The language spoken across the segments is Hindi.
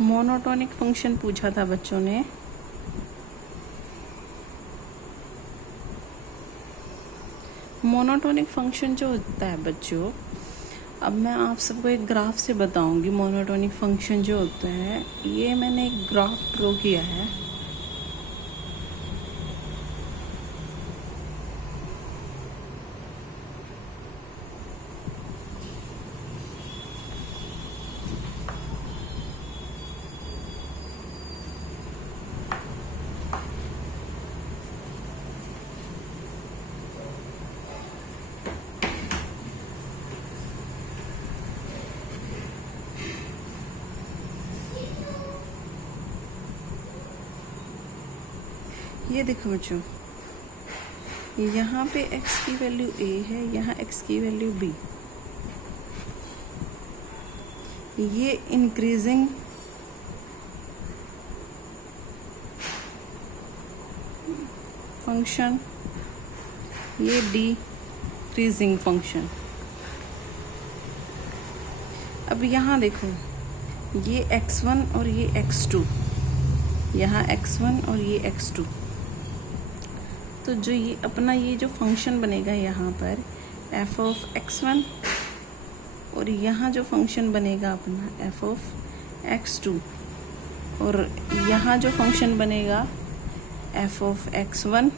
मोनोटोनिक फंक्शन पूछा था बच्चों ने। मोनोटोनिक फंक्शन जो होता है बच्चों, अब मैं आप सबको एक ग्राफ से बताऊंगी मोनोटोनिक फंक्शन जो होता है। ये मैंने एक ग्राफ ड्रॉ किया है। ये देखो बच्चों, यहाँ पे x की वैल्यू a है, यहाँ x की वैल्यू b। ये इंक्रीजिंग फंक्शन, ये डिक्रीजिंग फंक्शन। अब यहाँ देखो, ये x1 और ये x2, यहाँ x1 और ये x2। तो जो ये अपना ये जो फंक्शन बनेगा यहाँ पर f ऑफ x1, और यहाँ जो फंक्शन बनेगा अपना f ऑफ x2, और यहाँ जो फंक्शन बनेगा f ऑफ x1,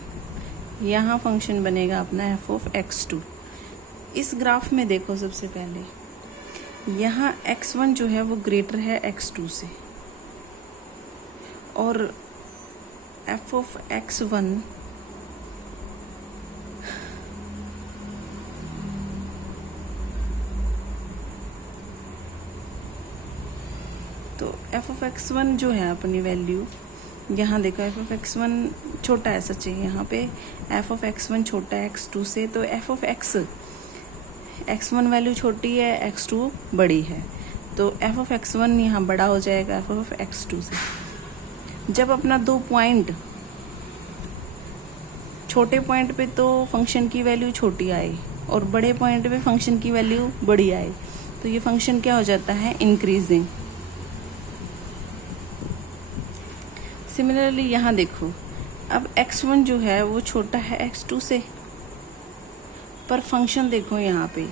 यहाँ फंक्शन बनेगा अपना f ऑफ x2। इस ग्राफ में देखो, सबसे पहले यहाँ x1 जो है वो ग्रेटर है x2 से, और f ऑफ x1 तो f ऑफ x1 जो है अपनी वैल्यू, यहाँ देखो f ऑफ x1 छोटा है, सच है यहाँ पे f ऑफ x1 छोटा है x2 से, तो f ऑफ x1 वैल्यू छोटी है, x2 बड़ी है, तो f ऑफ x1 यहाँ बड़ा हो जाएगा f ऑफ x2 से। जब अपना दो पॉइंट, छोटे पॉइंट पे तो फंक्शन की वैल्यू छोटी आए और बड़े पॉइंट पे फंक्शन की वैल्यू बड़ी आए, तो ये फंक्शन क्या हो जाता है, इंक्रीजिंग। सिमिलरली यहाँ देखो, अब x1 जो है वो छोटा है x2 से, पर फंक्शन देखो यहाँ पे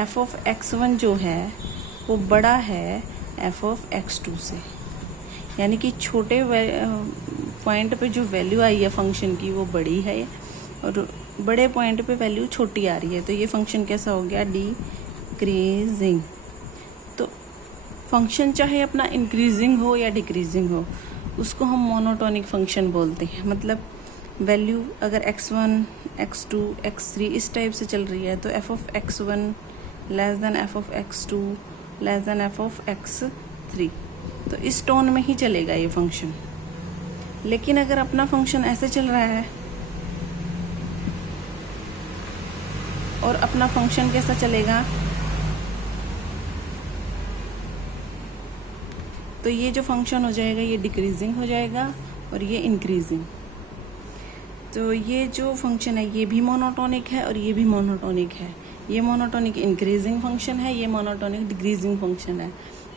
f ऑफ x1 जो है वो बड़ा है f ऑफ x2 से, यानी कि छोटे पॉइंट पे जो वैल्यू आई है फंक्शन की वो बड़ी है और बड़े पॉइंट पे वैल्यू छोटी आ रही है, तो ये फंक्शन कैसा हो गया, डिक्रीजिंग। तो फंक्शन चाहे अपना इंक्रीजिंग हो या डिक्रीजिंग हो, उसको हम मोनोटोनिक फंक्शन बोलते हैं। मतलब वैल्यू अगर x1, x2, x3 इस टाइप से चल रही है तो f of x1 less than f of x2 less than f of x3, तो इस टोन में ही चलेगा ये फंक्शन। लेकिन अगर अपना फंक्शन ऐसे चल रहा है और अपना फंक्शन कैसा चलेगा, तो ये जो फंक्शन हो जाएगा ये डिक्रीजिंग हो जाएगा और ये इंक्रीजिंग। तो ये जो फंक्शन है ये भी मोनोटोनिक है और ये भी मोनोटोनिक है। ये मोनोटोनिक इंक्रीजिंग फंक्शन है, ये मोनोटोनिक डिक्रीजिंग फंक्शन है।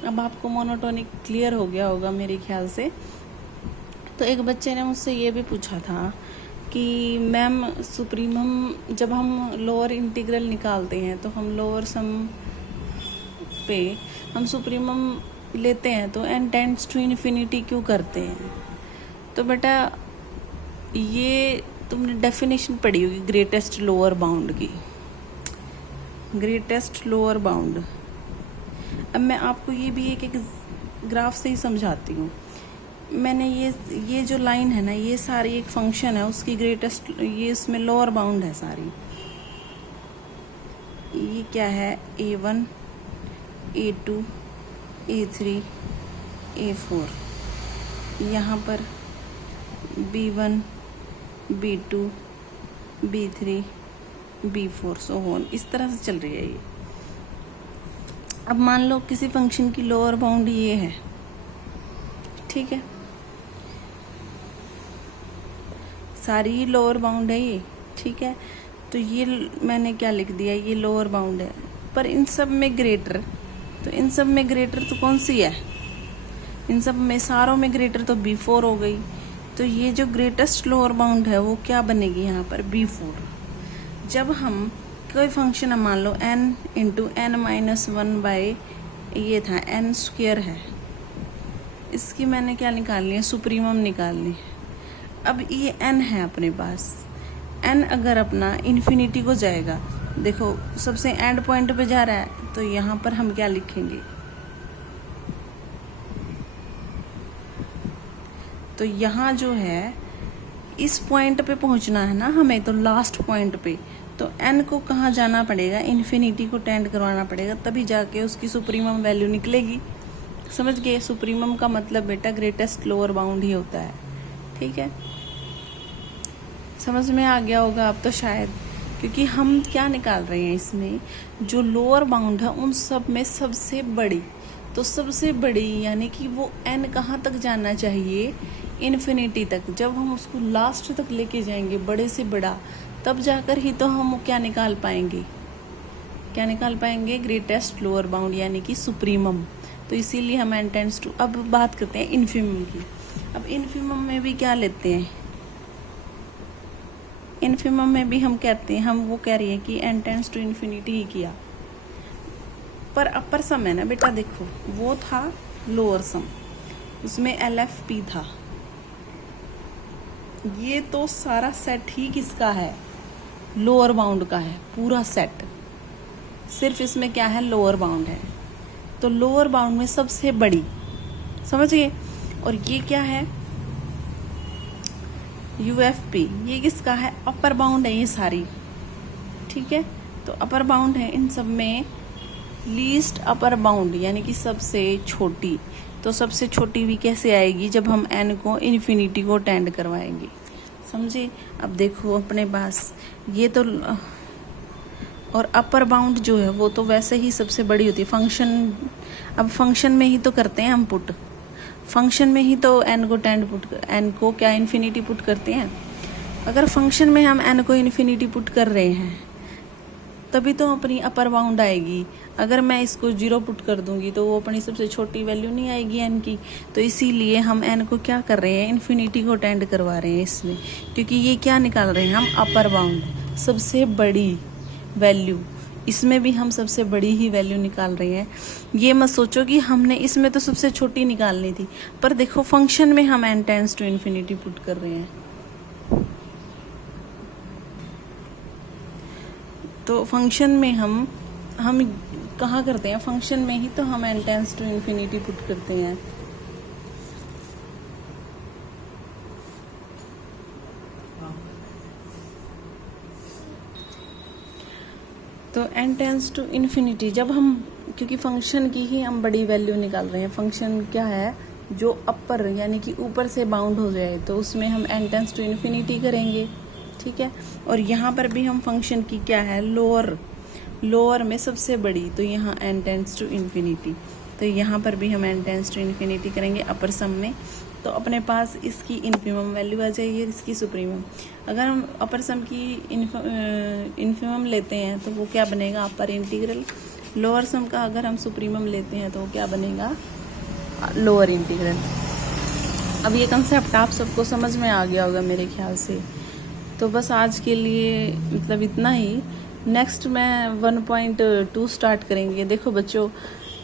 अब आपको मोनोटोनिक क्लियर हो गया होगा मेरे ख्याल से। तो एक बच्चे ने मुझसे ये भी पूछा था कि मैम सुप्रीमम जब हम लोअर इंटीग्रल निकालते हैं तो हम लोअर सम पे हम सुप्रीमम लेते हैं तो n टेंड्स टू इन्फिनिटी क्यों करते हैं। तो बेटा ये तुमने डेफिनेशन पढ़ी होगी ग्रेटेस्ट लोअर बाउंड की, ग्रेटेस्ट लोअर बाउंड। अब मैं आपको ये भी एक ग्राफ से ही समझाती हूँ। मैंने ये जो लाइन है ना, ये सारी एक फंक्शन है उसकी ग्रेटेस्ट, ये इसमें लोअर बाउंड है सारी। ये क्या है, a1, a2, a3, a4, यहाँ पर b1, b2, b3, b4 so on, इस तरह से चल रही है ये। अब मान लो किसी फंक्शन की लोअर बाउंड ये है, ठीक है, सारी लोअर बाउंड है ये, ठीक है। तो ये मैंने क्या लिख दिया, ये लोअर बाउंड है, पर इन सब में ग्रेटर, तो इन सब में ग्रेटर तो कौन सी है, इन सब में सारों में ग्रेटर तो B4 हो गई। तो ये जो ग्रेटेस्ट लोअर बाउंड है वो क्या बनेगी यहाँ पर, B4। जब हम कोई फंक्शन मान लो n into n minus 1 by ये था n स्क्वेयर है, इसकी मैंने क्या निकालनी है, सुप्रीमम निकालनी है। अब ये n है अपने पास, n अगर अपना इन्फिनिटी को जाएगा, देखो सबसे एंड पॉइंट पे जा रहा है, तो यहाँ पर हम क्या लिखेंगे, तो यहाँ जो है इस पॉइंट पे पहुँचना है ना हमें, तो लास्ट पॉइंट पे, तो n को कहाँ जाना पड़ेगा, इन्फिनिटी को टेंड करवाना पड़ेगा, तभी जाके उसकी सुप्रीमम वैल्यू निकलेगी। समझ गए, सुप्रीमम का मतलब बेटा ग्रेटेस्ट लोअर बाउंड ही होता है। ठीक है, समझ में आ गया होगा अब तो शायद, क्योंकि हम क्या निकाल रहे हैं इसमें, जो लोअर बाउंड है उन सब में सबसे बड़ी, तो सबसे बड़ी यानी कि वो n कहाँ तक जाना चाहिए, इन्फिनिटी तक। जब हम उसको लास्ट तक लेके जाएंगे, बड़े से बड़ा, तब जाकर ही तो हम क्या निकाल पाएंगे, क्या निकाल पाएंगे, ग्रेटेस्ट लोअर बाउंड यानी कि सुप्रीमम। तो इसीलिए हम n टेंड्स टू, अब बात करते हैं इन्फिमम की। अब इन्फिमम में भी क्या लेते हैं, इन्फिमम में भी हम कहते हैं, हम वो कह रही है कि n टेंड्स टू इन्फिनिटी ही किया, पर अपर सम है ना बेटा, देखो वो था लोअर सम, उसमें LFP था, ये तो सारा सेट ही किसका है, लोअर बाउंड का है पूरा सेट, सिर्फ इसमें क्या है, लोअर बाउंड है। तो लोअर बाउंड में सबसे बड़ी, समझ गए, और ये क्या है, UFP, ये किसका है, अपर बाउंड है ये सारी। ठीक है, तो अपर बाउंड है इन सब में, लीस्ट अपर बाउंड यानी कि सबसे छोटी। तो सबसे छोटी भी कैसे आएगी, जब हम n को इन्फिनिटी को टेंड करवाएंगे। समझे, अब देखो अपने पास ये तो, और अपर बाउंड जो है वो तो वैसे ही सबसे बड़ी होती है फंक्शन। अब फंक्शन में ही तो करते हैं हम पुट, फंक्शन में ही तो n को टेंड पुट, n को क्या इन्फिनिटी पुट करते हैं। अगर फंक्शन में हम n को इन्फिनिटी पुट कर रहे हैं तभी तो अपनी अपर बाउंड आएगी। अगर मैं इसको 0 पुट कर दूंगी तो वो अपनी सबसे छोटी वैल्यू नहीं आएगी n की। तो इसीलिए हम n को क्या कर रहे हैं, इन्फिनिटी को टेंड करवा रहे हैं इसमें, क्योंकि ये क्या निकाल रहे हैं हम, अपर बाउंड, सबसे बड़ी वैल्यू। इसमें भी हम सबसे बड़ी ही वैल्यू निकाल रहे हैं। ये मत सोचो कि हमने इसमें तो सबसे छोटी निकालनी थी, पर देखो फंक्शन में हम n tends to infinity put कर रहे हैं। तो फंक्शन में हम कहाँ करते हैं, फंक्शन में ही तो हम n tends to infinity put करते हैं। तो n टेंड्स टू इन्फिनिटी जब हम, क्योंकि फंक्शन की ही हम बड़ी वैल्यू निकाल रहे हैं, फंक्शन क्या है जो अपर यानी कि ऊपर से बाउंड हो जाए, तो उसमें हम n टेंड्स टू इन्फिनिटी करेंगे। ठीक है, और यहाँ पर भी हम फंक्शन की क्या है, लोअर में सबसे बड़ी, तो यहाँ n टेंड्स टू इन्फिनिटी, तो यहाँ पर भी हम n टेंड्स टू इन्फिनिटी करेंगे अपर सम में। तो अपने पास इसकी इन्फिमम वैल्यू आ जाएगी, इसकी सुप्रीमम। अगर हम अपर सम की इन्फिमम लेते हैं तो वो क्या बनेगा, अपर इंटीग्रल। लोअर सम का अगर हम सुप्रीमम लेते हैं तो वो क्या बनेगा, लोअर इंटीग्रल। अब ये कंसेप्ट आप सबको समझ में आ गया होगा मेरे ख्याल से। तो बस आज के लिए मतलब इतना ही। नेक्स्ट मैं 1.2 स्टार्ट करेंगे। देखो बच्चों,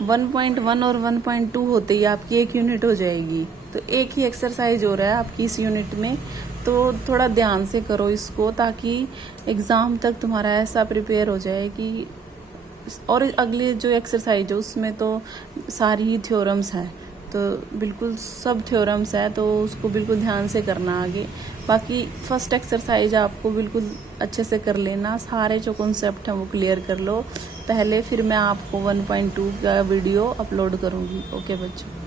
1.1 और 1.2 होते ही आपकी एक यूनिट हो जाएगी। तो एक ही एक्सरसाइज हो रहा है आपकी इस यूनिट में, तो थोड़ा ध्यान से करो इसको, ताकि एग्ज़ाम तक तुम्हारा ऐसा प्रिपेयर हो जाए कि, और अगले जो एक्सरसाइज है उसमें तो सारी ही थ्योरम्स हैं, तो बिल्कुल सब थ्योरम्स है, तो उसको बिल्कुल ध्यान से करना आगे। बाकी फर्स्ट एक्सरसाइज आपको बिल्कुल अच्छे से कर लेना, सारे जो कॉन्सेप्ट हैं वो क्लियर कर लो पहले, फिर मैं आपको 1.2 का वीडियो अपलोड करूँगी। ओके बच्चों।